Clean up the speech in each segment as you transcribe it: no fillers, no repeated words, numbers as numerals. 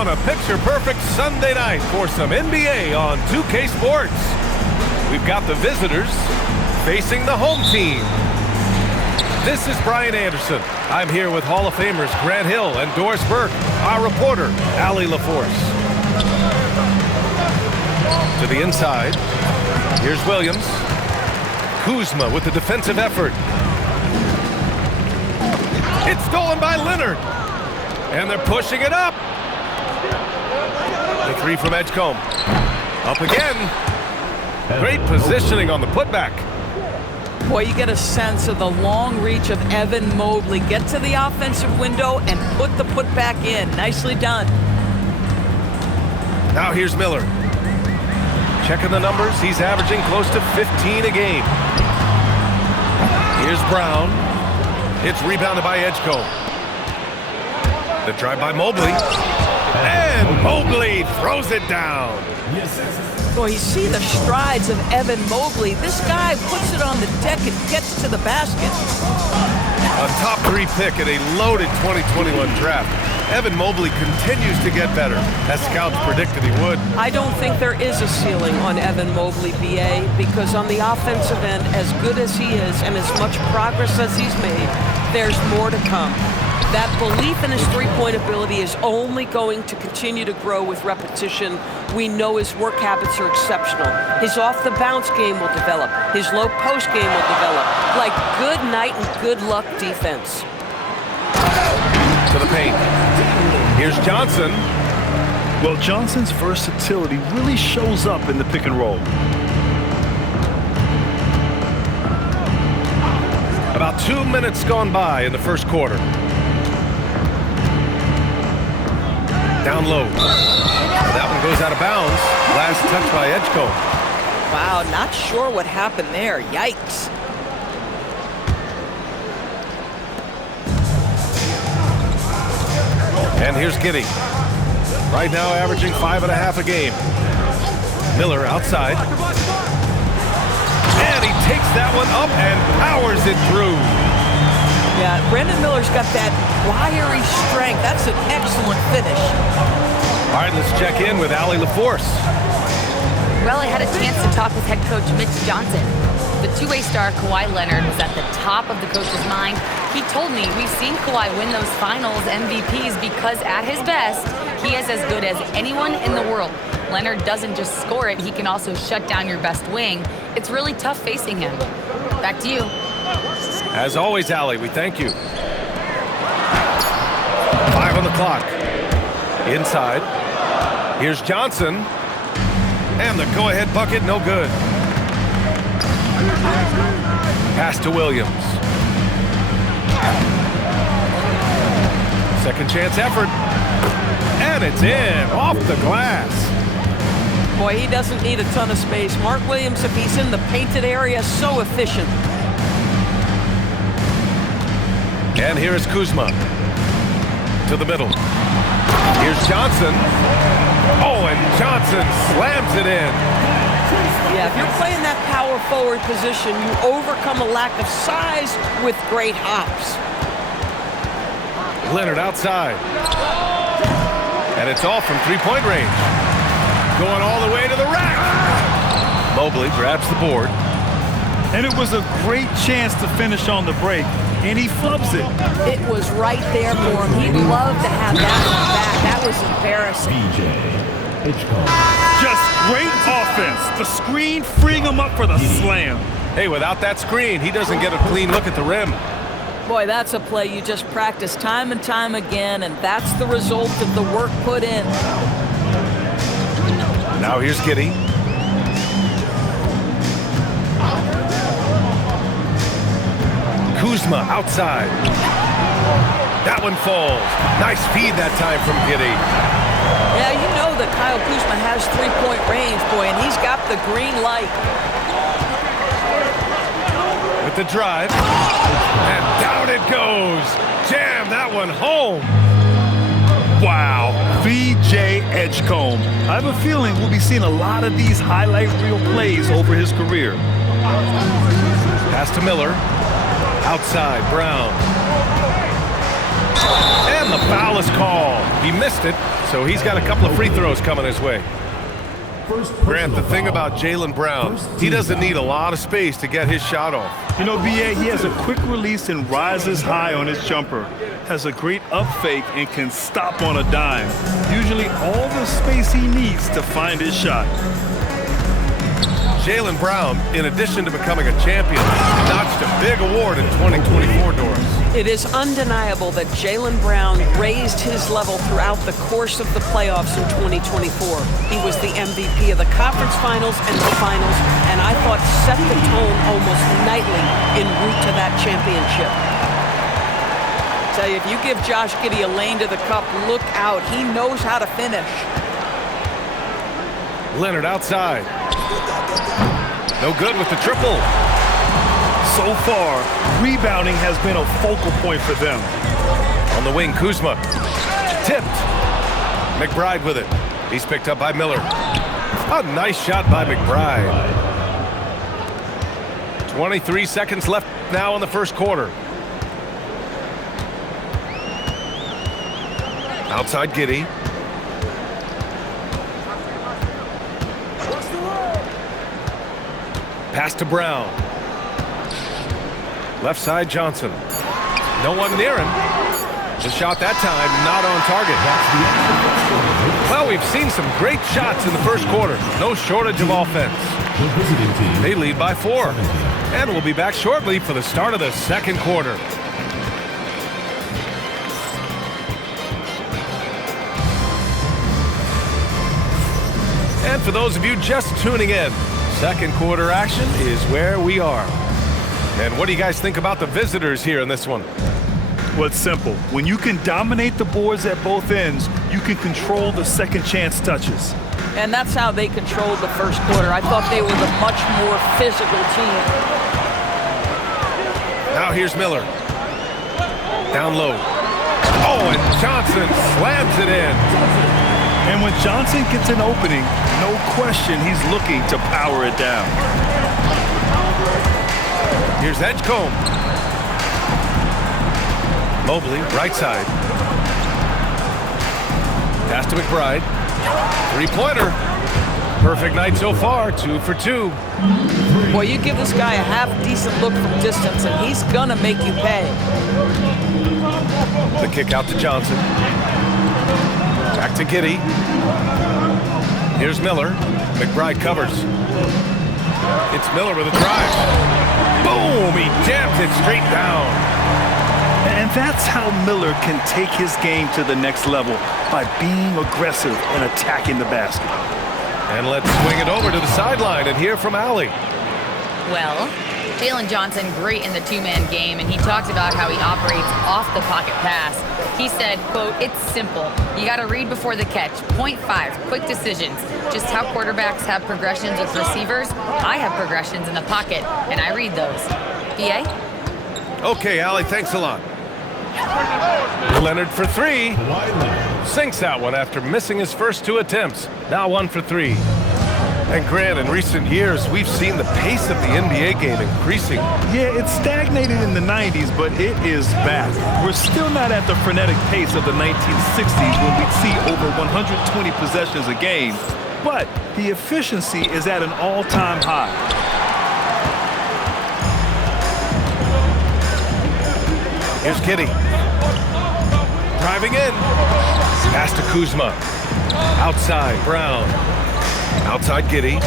on a picture-perfect Sunday night for some NBA on 2K Sports. We've got the visitors facing the home team. This is Brian Anderson. I'm here with Hall of Famers Grant Hill and Doris Burke, our reporter, Allie LaForce. To the inside, here's Williams. Kuzma with the defensive effort. It's stolen by Leonard. And they're pushing it up. The three from Edgecombe. Up again. Great positioning on the putback. Boy, you get a sense of the long reach of Evan Mobley. Get to the offensive window and put the putback in. Nicely done. Now here's Miller. Checking the numbers. He's averaging close to 15 a game. Here's Brown. It's rebounded by Edgecombe. The drive by Mobley. And Mobley throws it down. Boy, you see the strides of Evan Mobley. This guy puts it on the deck and gets to the basket. A top 3 pick in a loaded 2021 draft. Evan Mobley continues to get better, as scouts predicted he would. I don't think there is a ceiling on Evan Mobley, BA, because on the offensive end, as good as he is and as much progress as he's made, there's more to come. That belief in his three-point ability is only going to continue to grow with repetition. We know his work habits are exceptional. His off-the-bounce game will develop. His low-post game will develop. Like good night and good luck defense. To the paint. Here's Johnson. Well, Johnson's versatility really shows up in the pick and roll. About 2 minutes gone by in the first quarter. Down low. That one goes out of bounds. Last touch by Edgecombe. Wow, not sure what happened there. Yikes. And here's Giddey. Right now averaging 5.5 a game. Miller outside. And he takes that one up and powers it through. Yeah, Brandon Miller's got that wiry strength. That's an excellent finish. All right, let's check in with Allie LaForce. Well, I had a chance to talk with head coach Mitch Johnson. The two-way star Kawhi Leonard was at the top of the coach's mind. He told me we've seen Kawhi win those finals MVPs because at his best, he is as good as anyone in the world. Leonard doesn't just score it, he can also shut down your best wing. It's really tough facing him. Back to you. As always, Allie, we thank you. 5 on the clock. Inside. Here's Johnson. And the go-ahead bucket, no good. Pass to Williams. Second chance effort. And it's in, off the glass. Boy, he doesn't need a ton of space. Mark Williams, if he's in the painted area, so efficient. And here is Kuzma. To the middle. Here's Johnson. Oh, and Johnson slams it in. Yeah, if you're playing that power forward position, you overcome a lack of size with great hops. Leonard outside. And it's all from three-point range. Going all the way to the rack. Mobley grabs the board. And it was a great chance to finish on the break, and he flubs it. It was right there for him. He'd love to have that one back. That was embarrassing. Just great offense. The screen freeing him up for the slam. Hey, without that screen, he doesn't get a clean look at the rim. Boy, that's a play you just practice time and time again, and that's the result of the work put in. Now here's Giddey. Kuzma outside. That one falls. Nice feed that time from Giddey. Yeah, you know that Kyle Kuzma has three-point range, boy, and he's got the green light. With the drive. And down it goes. Jam that one home. Wow, VJ Edgecombe. I have a feeling we'll be seeing a lot of these highlight reel plays over his career. Pass to Miller. Outside, Brown. And And the foul is called. He missed it, so he's got a couple of free throws coming his way. Grant, the thing about Jaylen Brown, he doesn't need a lot of space to get his shot off. You know, B.A., he has a quick release and rises high on his jumper. Has a great up fake and can stop on a dime. Usually all the space he needs to find his shot. Jaylen Brown, in addition to becoming a champion, notched a big award in 2024, Doris. It is undeniable that Jaylen Brown raised his level throughout the course of the playoffs in 2024. He was the MVP of the conference finals and the finals, and I thought set the tone almost nightly en route to that championship. I tell you, if you give Josh Giddey a lane to the cup, look out. He knows how to finish. Leonard outside. No good with the triple. So far, rebounding has been a focal point for them. On the wing, Kuzma. Tipped. McBride with it. He's picked up by Miller. A nice shot by McBride. 23 seconds left now in the first quarter. Outside Giddey. Pass to Brown. Left side, Johnson. No one near him. The shot that time, not on target. Well, we've seen some great shots in the first quarter. No shortage of offense. They lead by 4. And we'll be back shortly for the start of the second quarter. And for those of you just tuning in, second quarter action is where we are. And what do you guys think about the visitors here in this one? Well, it's simple. When you can dominate the boards at both ends, you can control the second chance touches. And that's how they controlled the first quarter. I thought they were the much more physical team. Now here's Miller. Down low. Oh, and Johnson slams it in. And when Johnson gets an opening, no question he's looking to power it down. Here's Edgecombe. Mobley, right side. Pass to McBride. Three-pointer. Perfect night so far, 2 for 2. Well, you give this guy a half-decent look from distance, and he's gonna make you pay. The kick out to Johnson. Back to Giddey. Here's Miller. McBride covers. It's Miller with a drive. Boom! He jams it straight down. And that's how Miller can take his game to the next level, by being aggressive and attacking the basket. And let's swing it over to the sideline and hear from Allie. Well, Jalen Johnson, great in the two-man game, and he talked about how he operates off the pocket pass. He said, quote, "It's simple. You got to read before the catch. 0.5, quick decisions. Just how quarterbacks have progressions with receivers, I have progressions in the pocket, and I read those." BA? Okay, Allie, thanks a lot. Leonard for 3. Sinks that one after missing his first 2 attempts. Now 1 for 3. And Grant, in recent years, we've seen the pace of the NBA game increasing. Yeah, it stagnated in the 90s, but it is back. We're still not at the frenetic pace of the 1960s when we'd see over 120 possessions a game, but the efficiency is at an all-time high. Here's Giddey. Driving in. Pass to Kuzma. Outside, Brown. Outside Giddey.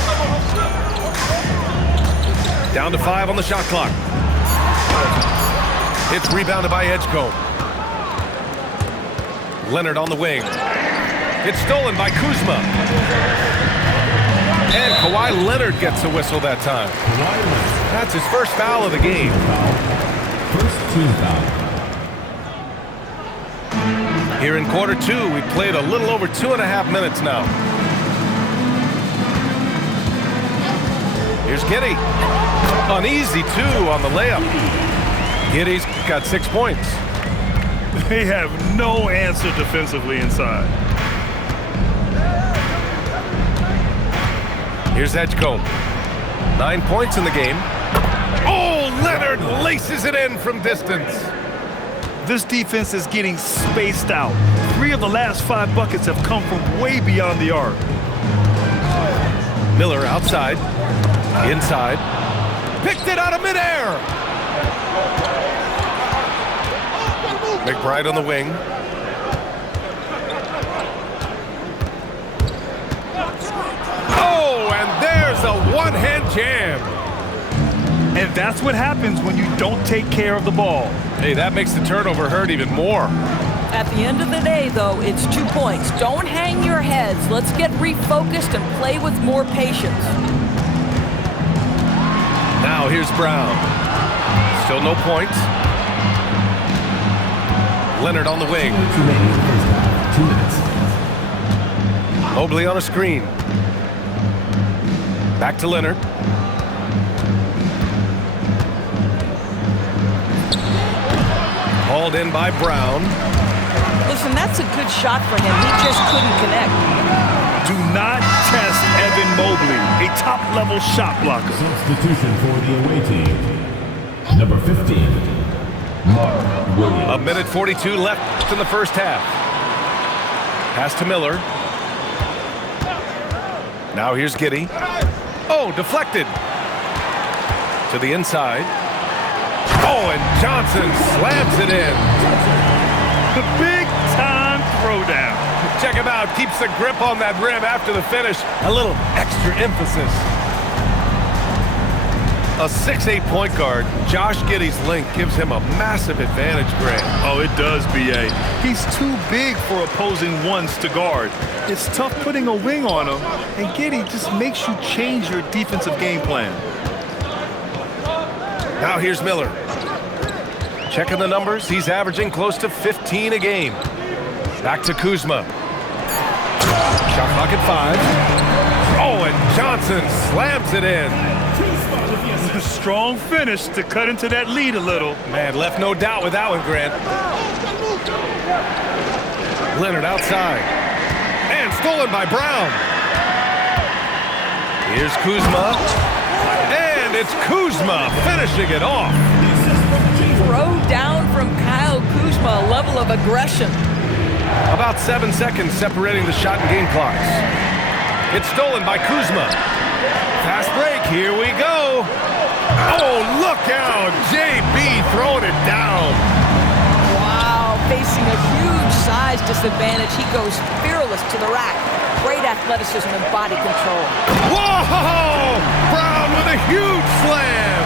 Down to 5 on the shot clock. It's rebounded by Edgecombe. Leonard on the wing. It's stolen by Kuzma. And Kawhi Leonard gets a whistle that time. That's his first foul of the game. First team foul. Here in quarter 2, we played a little over 2.5 minutes now. Here's Giddey. An easy 2 on the layup. Giddey's got 6 points. They have no answer defensively inside. Here's Edgecombe. 9 points in the game. Oh, Leonard laces it in from distance. This defense is getting spaced out. 3 of the last 5 buckets have come from way beyond the arc. Miller outside, inside, picked it out of midair. McBride on the wing. Oh, and there's a one-hand jam. And that's what happens when you don't take care of the ball. Hey, that makes the turnover hurt even more. At the end of the day, though, it's 2 points. Don't hang your heads. Let's get refocused and play with more patience. Now here's Brown. Still no points. Leonard on the wing. 2 minutes. Mobley on a screen. Back to Leonard. Hauled in by Brown. Listen, that's a good shot for him. He just couldn't connect. Do not test Evan Mobley, a top-level shot blocker. Substitution for the away team. Number 15, Mark Williams. 1:42 left in the first half. Pass to Miller. Now here's Giddey. Oh, deflected. To the inside. Oh, and Johnson slams it in. The big-time throwdown. Check him out. Keeps the grip on that rim after the finish. A little extra emphasis. A 6'8" point guard, Josh Giddey's length gives him a massive advantage, Grant. Oh, it does, B.A. He's too big for opposing ones to guard. It's tough putting a wing on him, and Giddey just makes you change your defensive game plan. Now here's Miller. Checking the numbers, he's averaging close to 15 a game. Back to Kuzma. Shot clock at 5. Oh, and Johnson slams it in. A strong finish to cut into that lead a little. Man, left no doubt with that one, Grant. Leonard outside. And stolen by Brown. Here's Kuzma. And it's Kuzma finishing it off. Throw down from Kyle Kuzma, a level of aggression. About 7 seconds separating the shot and game clocks. It's stolen by Kuzma. Fast break, here we go. Oh, look out! JB throwing it down. Wow, facing a huge size disadvantage, he goes fearless to the rack. Great athleticism and body control. Whoa! Brown with a huge slam.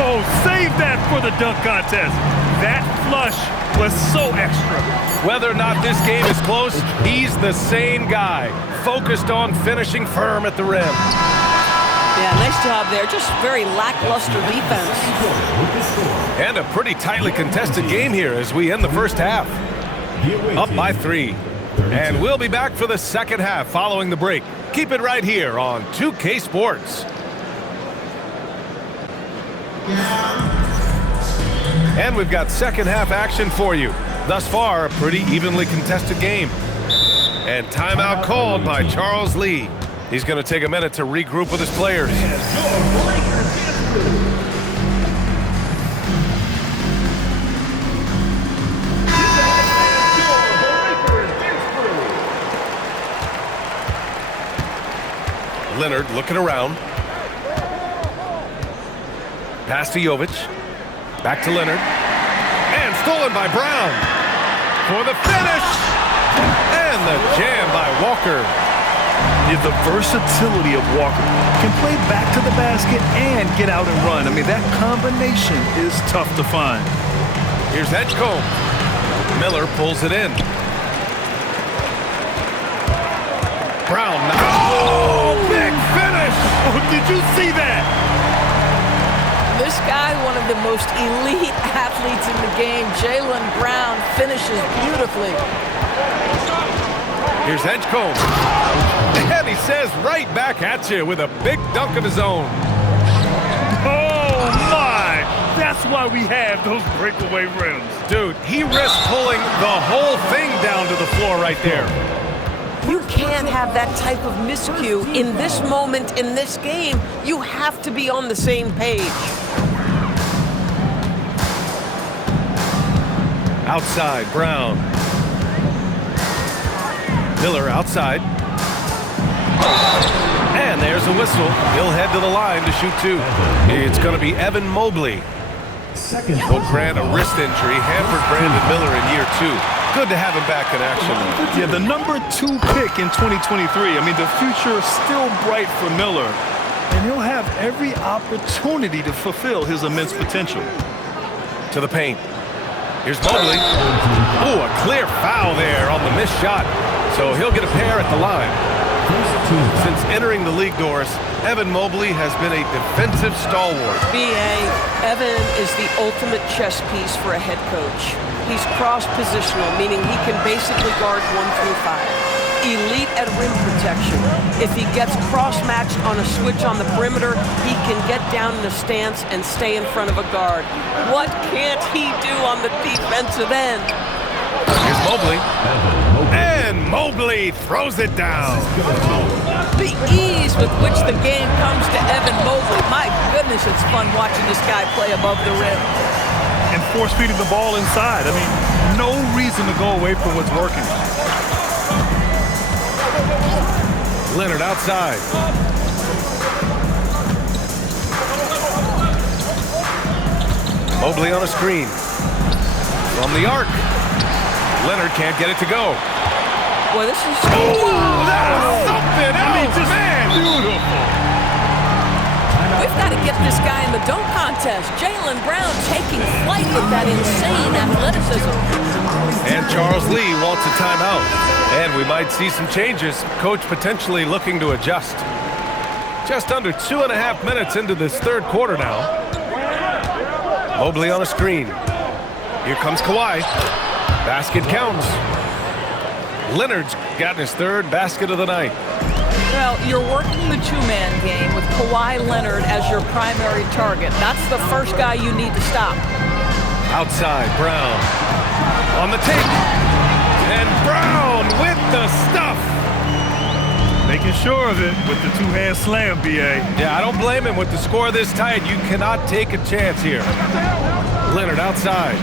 Oh, save that for the dunk contest. That flush was so extra. Whether or not this game is close, he's the same guy. Focused on finishing firm at the rim. Yeah, nice job there. Just very lackluster defense. And a pretty tightly contested game here as we end the first half. Up by 3. And we'll be back for the second half following the break. Keep it right here on 2K Sports. And we've got second half action for you. Thus far, a pretty evenly contested game. And timeout called by Charles Lee. He's going to take a minute to regroup with his players. Leonard looking around. Pass to Jovic. Back to Leonard. And stolen by Brown. For the finish. And the jam by Walker. Yeah, the versatility of Walker. Can play back to the basket and get out and run. I mean, that combination is tough to find. Here's Edgecombe. Miller pulls it in. Brown. Oh, big finish. Oh, did you see that? This guy, one of the most elite athletes in the game, Jaylen Brown, finishes beautifully. Here's Edgecombe. And he says right back at you with a big dunk of his own. Oh, my. That's why we have those breakaway rims. Dude, he risked pulling the whole thing down to the floor right there. You can't have that type of miscue in this moment, in this game. You have to be on the same page. Outside, Brown. Miller outside. And there's a whistle. He'll head to the line to shoot two. It's going to be Evan Mobley. Will grant a wrist injury, hampered Brandon Miller in year 2. Good to have him back in action. Yeah, the number 2 pick in 2023. I mean, the future is still bright for Miller, and he'll have every opportunity to fulfill his immense potential. To the paint. Here's Mobley. Ooh, a clear foul there on the missed shot. So he'll get a pair at the line. Since entering the league doors, Evan Mobley has been a defensive stalwart. B.A., Evan is the ultimate chess piece for a head coach. He's cross-positional, meaning he can basically guard 1 through 5. Elite at rim protection. If he gets cross-matched on a switch on the perimeter, he can get down in a stance and stay in front of a guard. What can't he do on the defensive end? Here's Mobley. And Mobley throws it down. The ease with which the game comes to Evan Mobley. My goodness, it's fun watching this guy play above the rim. And force-feeding the ball inside. I mean, no reason to go away from what's working. Leonard outside. Mobley on a screen. From the arc. Leonard can't get it to go. Boy, this is... Oh, that's something else, man! Beautiful. We've got to get this guy in the dunk contest. Jaylen Brown taking flight with that insane athleticism. And Charles Lee wants a timeout. And we might see some changes. Coach potentially looking to adjust. Just under 2.5 minutes into this third quarter now. Mobley on a screen. Here comes Kawhi. Basket counts. Leonard's gotten his third basket of the night. Well, you're working the two-man game with Kawhi Leonard as your primary target. That's the first guy you need to stop. Outside, Brown. On the take. And Brown with the stuff. Making sure of it with the two-hand slam, B.A. Yeah, I don't blame him with the score this tight. You cannot take a chance here. Leonard outside.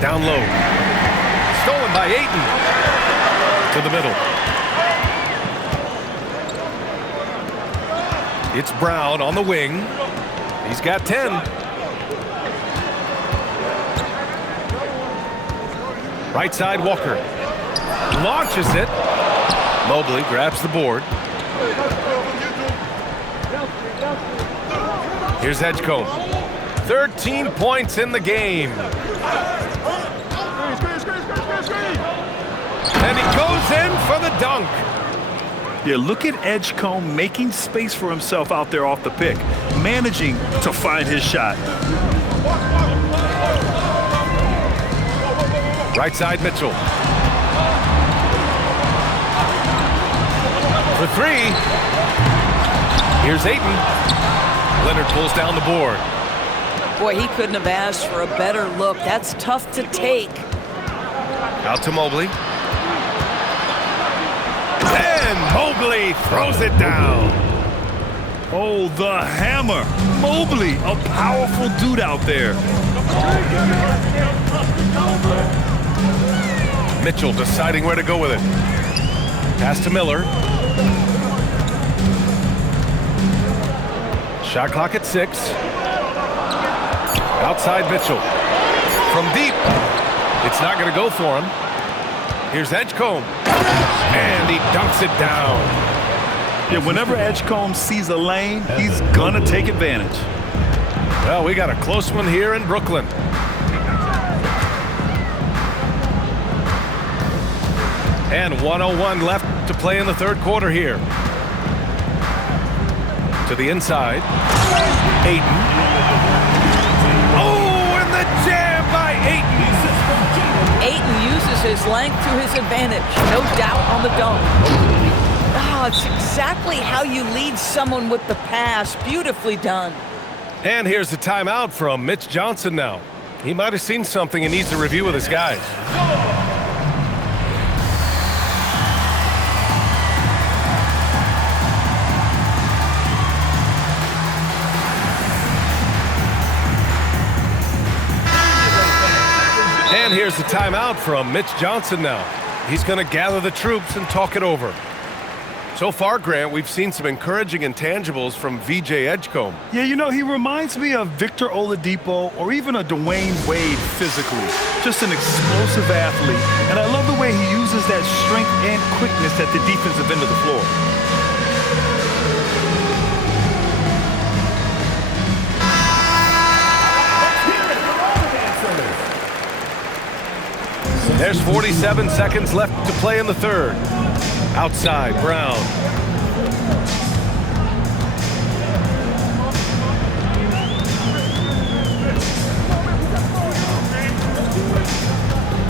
Down low. Stolen by Ayton. To the middle. It's Brown on the wing. He's got 10. Right side, Walker. Launches it. Mobley grabs the board. Here's Edgecombe. 13 points in the game. And he goes in for the dunk. Yeah, look at Edgecombe making space for himself out there off the pick, managing to find his shot. Right side, Mitchell. For three. Here's Ayton. Leonard pulls down the board. Boy, he couldn't have asked for a better look. That's tough to take. Out to Mobley. And Mobley throws it down. Oh, the hammer. Mobley, a powerful dude out there. Mitchell deciding where to go with it. Pass to Miller. Shot clock at 6. Outside Mitchell. From deep. It's not going to go for him. Here's Edgecombe. And he dunks it down. Yeah, whenever Edgecombe sees a lane, he's going to take advantage. Well, we got a close one here in Brooklyn. And 1:01 left to play in the third quarter here. To the inside. Ayton. Oh, and the jam by Ayton. Ayton uses his length to his advantage. No doubt on the dunk. Oh, it's exactly how you lead someone with the pass. Beautifully done. And here's the timeout from Mitch Johnson now. He might have seen something and needs to review with his guys. Here's a timeout from Mitch Johnson now. He's going to gather the troops and talk it over. So far, Grant, we've seen some encouraging intangibles from VJ Edgecombe. Yeah, you know, he reminds me of Victor Oladipo or even a Dwayne Wade physically. Just an explosive athlete. And I love the way he uses that strength and quickness at the defensive end of the floor. There's 47 seconds left to play in the third. Outside, Brown.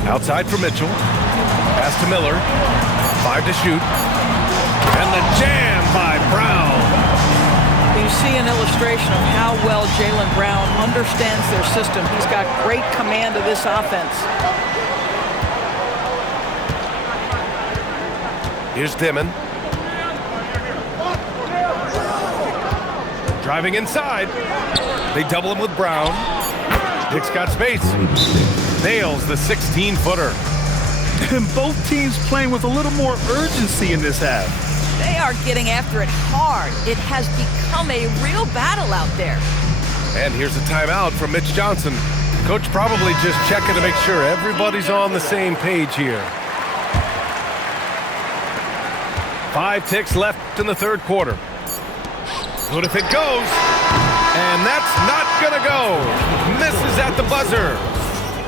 Outside for Mitchell. Pass to Miller. 5 to shoot. And the jam by Brown. You see an illustration of how well Jaylen Brown understands their system. He's got great command of this offense. Here's Dimon. Driving inside. They double him with Brown. Dick's got space. Nails the 16-footer. And both teams playing with a little more urgency in this half. They are getting after it hard. It has become a real battle out there. And here's a timeout from Mitch Johnson. Coach probably just checking to make sure everybody's on the same page here. 5 ticks left in the third quarter. Good if it goes. And that's not gonna go. Misses at the buzzer.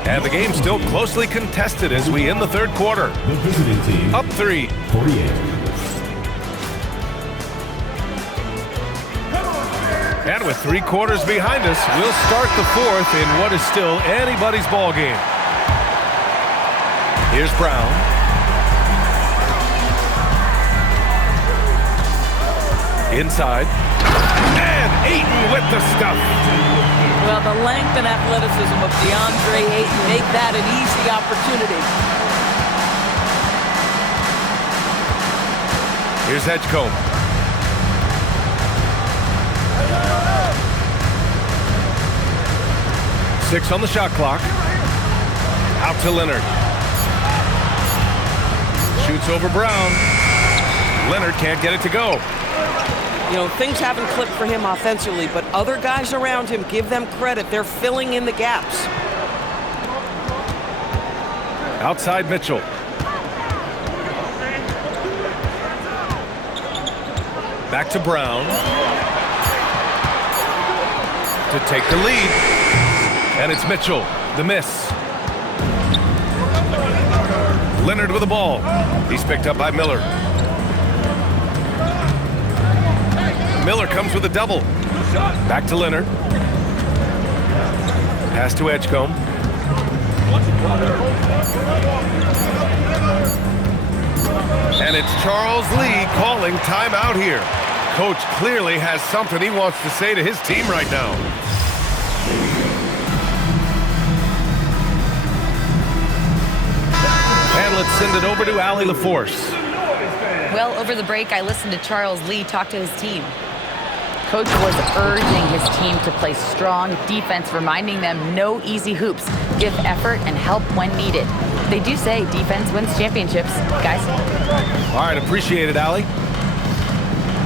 And the game's still closely contested as we end the third quarter. The visiting team. Up 3. 48. And with 3 quarters behind us, we'll start the fourth in what is still anybody's ball game. Here's Brown. Inside. And Ayton with the stuff. Well, the length and athleticism of DeAndre Ayton make that an easy opportunity. Here's Edgecombe. Six on the shot clock. Out to Leonard. Shoots over Brown. Leonard can't get it to go. You know, things haven't clicked for him offensively, but other guys around him, give them credit. They're filling in the gaps. Outside Mitchell. Back to Brown. To take the lead. And it's Mitchell. The miss. Leonard with the ball. He's picked up by Miller. Miller comes with a double. Back to Leonard. Pass to Edgecombe. And it's Charles Lee calling timeout here. Coach clearly has something he wants to say to his team right now. And let's send it over to Allie LaForce. Well, over the break, I listened to Charles Lee talk to his team. Coach was urging his team to play strong defense, reminding them no easy hoops, give effort and help when needed. They do say defense wins championships, guys. All right, appreciate it, Allie.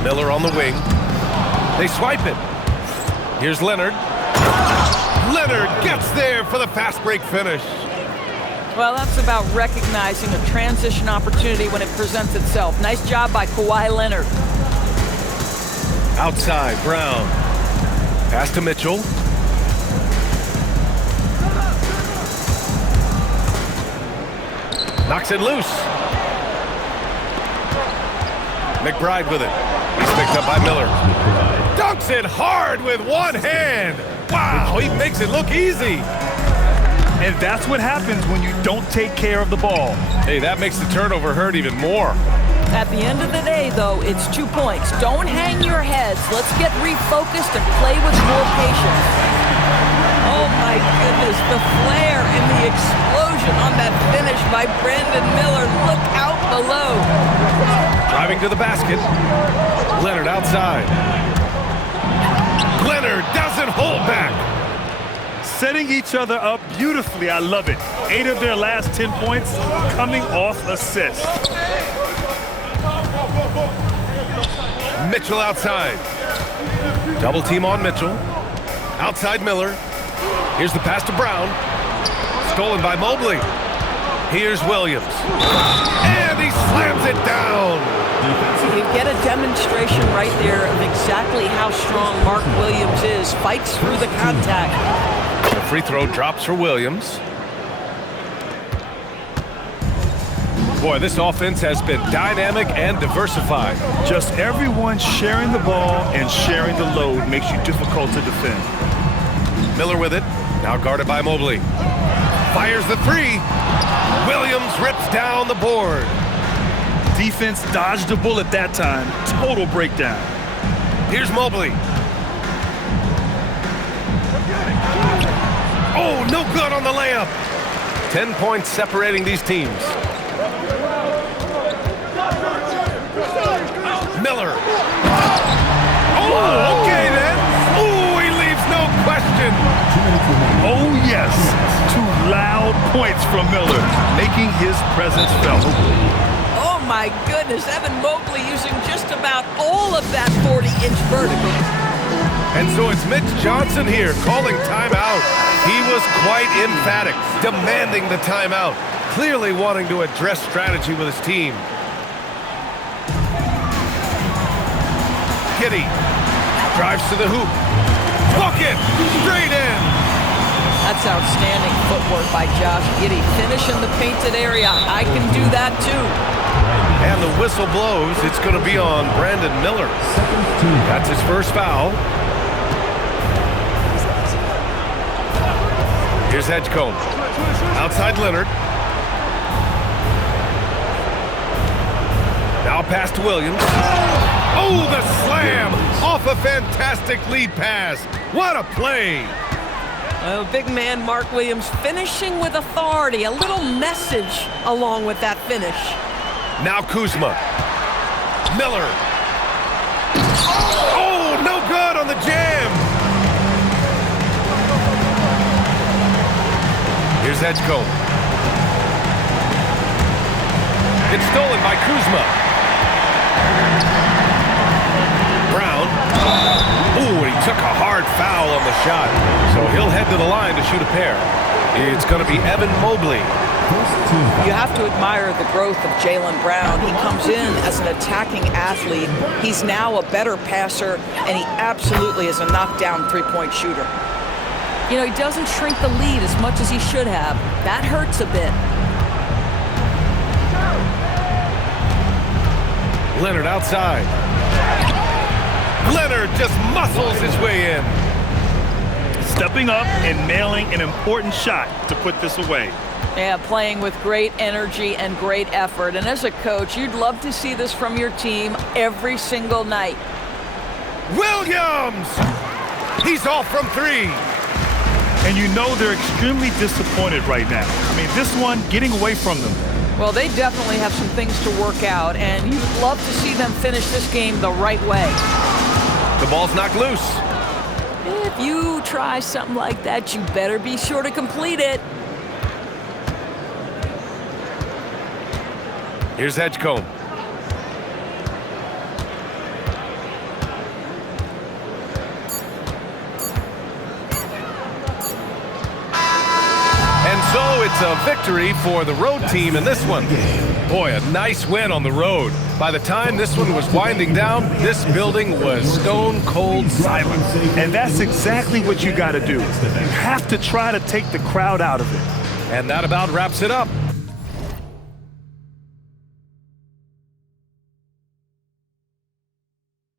Miller on the wing. They swipe it. Here's Leonard. Leonard gets there for the fast break finish. Well, that's about recognizing a transition opportunity when it presents itself. Nice job by Kawhi Leonard. Outside, Brown. Pass to Mitchell. Knocks it loose. McBride with it. He's picked up by Miller. Dunks it hard with one hand. Wow, he makes it look easy. And that's what happens when you don't take care of the ball. Hey, that makes the turnover hurt even more. At the end of the day, though, it's 2 points. Don't hang your heads. Let's get refocused and play with more patience. Oh, my goodness, the flare and the explosion on that finish by Brandon Miller. Look out below. Driving to the basket. Leonard outside. Leonard doesn't hold back. setting each other up beautifully. I love it. 8 of their last 10 points coming off assists. Mitchell outside. Double team on Mitchell. Outside Miller. Here's the pass to Brown. Stolen by Mobley. Here's Williams. And he slams it down. You get a demonstration right there of exactly how strong Mark Williams is. Fights through the contact. The free throw drops for Williams. Boy, this offense has been dynamic and diversified. Just everyone sharing the ball and sharing the load makes you difficult to defend. Miller with it. Now guarded by Mobley. Fires the three. Williams rips down the board. Defense dodged a bullet that time. Total breakdown. Here's Mobley. Oh, no good on the layup. 10 points separating these teams. Miller. Oh, okay then. Oh, he leaves no question. Oh, yes. 2 loud points from Miller, making his presence felt. Oh, my goodness. Evan Mobley using just about all of that 40-inch vertical. And so it's Mitch Johnson here calling timeout. He was quite emphatic, demanding the timeout, clearly wanting to address strategy with his team. Giddey drives to the hoop. Bucket! Straight in! That's outstanding footwork by Josh Giddey. Finish in the painted area. I can do that too. And the whistle blows. It's going to be on Brandon Miller. That's his first foul. Here's Edgecombe. Outside Leonard. Now pass to Williams. Oh, the slam! Off a fantastic lead pass. What a play! Well, big man Mark Williams finishing with authority. A little message along with that finish. Now Kuzma. Miller. Oh, no good on the jam. Here's Edgecombe. It's stolen by Kuzma. Brown. Ooh, and he took a hard foul on the shot. So he'll head to the line to shoot a pair. It's going to be Evan Mobley. You have to admire the growth of Jaylen Brown. He comes in as an attacking athlete. He's now a better passer, and he absolutely is a knockdown three-point shooter. You know, he doesn't shrink the lead as much as he should have. That hurts a bit. Leonard outside. Leonard just muscles his way in. Stepping up and nailing an important shot to put this away. Yeah, playing with great energy and great effort. And as a coach, you'd love to see this from your team every single night. Williams! He's off from three. And you know they're extremely disappointed right now. I mean, this one getting away from them. Well, they definitely have some things to work out, and you'd love to see them finish this game the right way. The ball's knocked loose. If you try something like that, you better be sure to complete it. Here's Edgecombe. And so it's a victory for the road team in this one. Boy, a nice win on the road. By the time this one was winding down, this building was stone cold silent. And that's exactly what you got to do. You have to try to take the crowd out of it. And that about wraps it up.